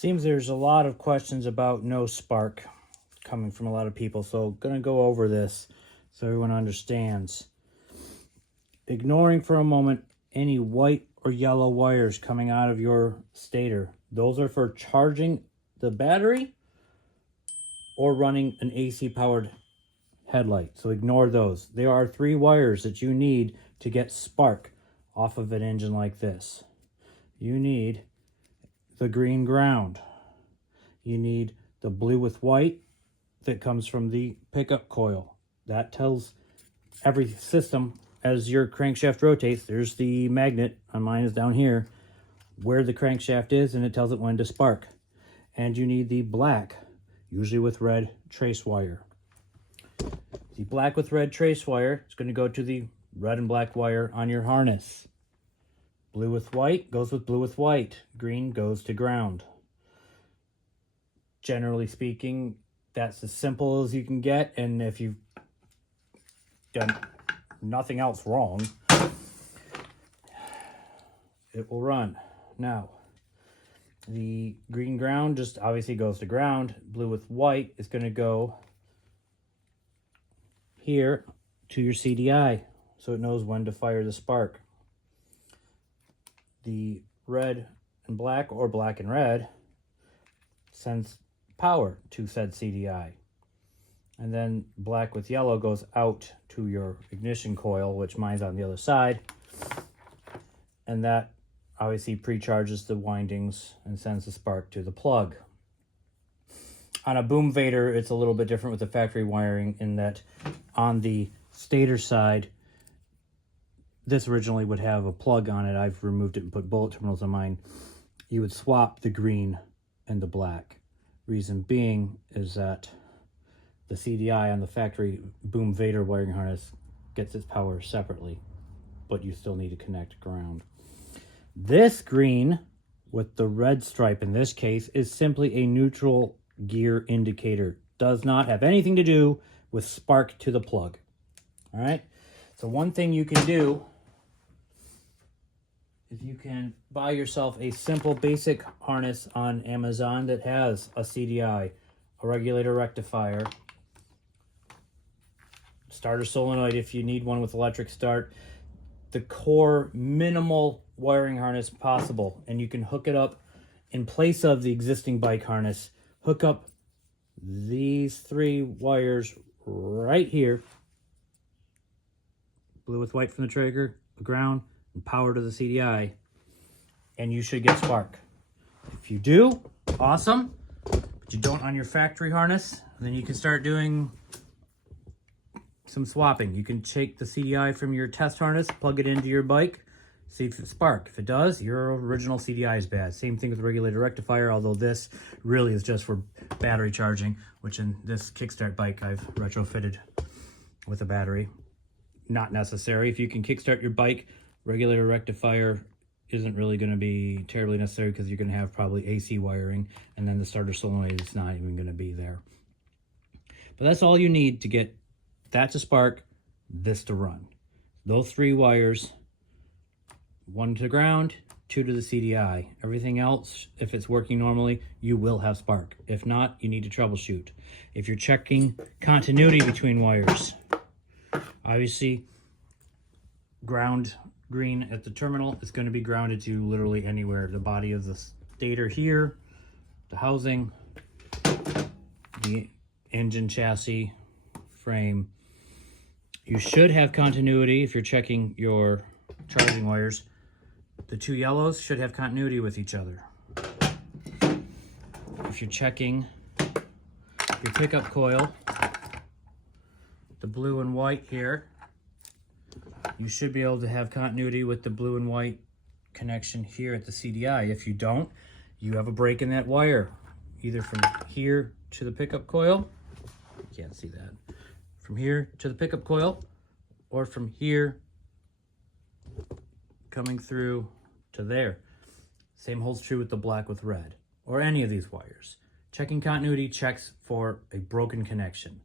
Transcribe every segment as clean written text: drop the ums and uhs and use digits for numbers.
Seems there's a lot of questions about no spark coming from a lot of people, so gonna go over this so everyone understands. Ignoring for a moment any white or yellow wires coming out of your stator. Those are for charging the battery or running an AC powered headlight. So ignore those. There are 3 wires that you need to get spark off of an engine like this. You need the green ground. You need the blue with white that comes from the pickup coil. That tells every system as your crankshaft rotates, there's the magnet, on mine is down here, where the crankshaft is, and it tells it when to spark. And you need the black, usually with red trace wire. The black with red trace wire is going to go to the red and black wire on your harness. Blue with white goes with blue with white. Green goes to ground. Generally speaking, that's as simple as you can get, and if you've done nothing else wrong, it will run. Now, the green ground just obviously goes to ground. Blue with white is going to go here to your CDI, so it knows when to fire the spark. The red and black, or black and red, sends power to said CDI. And then black with yellow goes out to your ignition coil, which mine's on the other side. And that obviously pre-charges the windings and sends the spark to the plug. On a boom Vader, it's a little bit different with the factory wiring in that on the stator side, this originally would have a plug on it. I've removed it and put bullet terminals on mine. You would swap the green and the black. Reason being is that the CDI on the factory boom Vader wiring harness gets its power separately, but you still need to connect ground. This green with the red stripe in this case is simply a neutral gear indicator. Does not have anything to do with spark to the plug. All right. So one thing you can do is you can buy yourself a simple basic harness on Amazon that has a CDI, a regulator rectifier, starter solenoid if you need one with electric start, the core minimal wiring harness possible, and you can hook it up in place of the existing bike harness. Hook up these 3 wires right here, blue with white from the trigger, the ground, and power to the CDI, and you should get spark. If you do, awesome, but you don't on your factory harness, then you can start doing some swapping. You can take the CDI from your test harness, plug it into your bike, see if it sparks. If it does, your original CDI is bad. Same thing with the regulator rectifier, although this really is just for battery charging, which in this kickstart bike I've retrofitted with a battery. Not necessary. If you can kickstart your bike, regulator rectifier isn't really going to be terribly necessary because you're going to have probably AC wiring, and then the starter solenoid is not even going to be there. But that's all you need to get that to spark, this to run. Those 3 wires, 1 to ground, 2 to the CDI. Everything else, if it's working normally, you will have spark. If not, you need to troubleshoot. If you're checking continuity between wires, obviously ground green at the terminal is going to be grounded to literally anywhere. The body of the stator here, the housing, the engine chassis, frame. You should have continuity if you're checking your charging wires. The 2 yellows should have continuity with each other. If you're checking your pickup coil, the blue and white here, you should be able to have continuity with the blue and white connection here at the CDI. If you don't, you have a break in that wire, either from here to the pickup coil, you can't see that, from here to the pickup coil, or from here coming through to there. Same holds true with the black with red, or any of these wires. Checking continuity checks for a broken connection,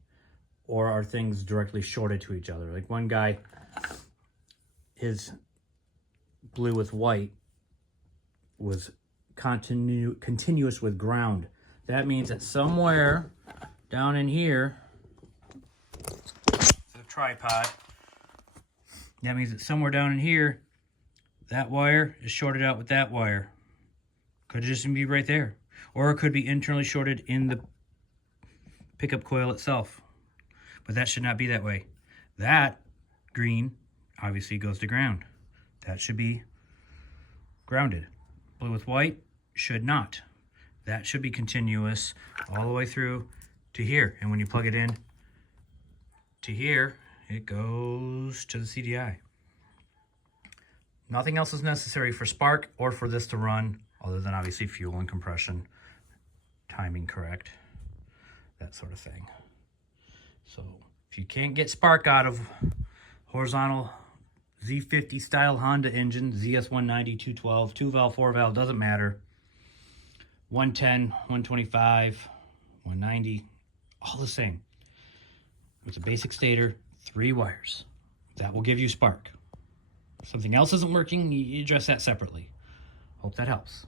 or are things directly shorted to each other. Like one guy, his blue with white was continuous with ground. That means that somewhere down in here, the tripod, that means that somewhere down in here, that wire is shorted out with that wire. Could just be right there. Or it could be internally shorted in the pickup coil itself. But that should not be that way. That green obviously goes to ground. That should be grounded. Blue with white should not. That should be continuous all the way through to here. And when you plug it in to here, it goes to the CDI. Nothing else is necessary for spark or for this to run, other than obviously fuel and compression, timing correct, that sort of thing. So if you can't get spark out of horizontal Z50 style Honda engine, Zs190, 212, 2-valve, 4-valve, doesn't matter. 110, 125, 190, all the same. It's a basic stator, 3 wires. That will give you spark. If something else isn't working, you address that separately. Hope that helps.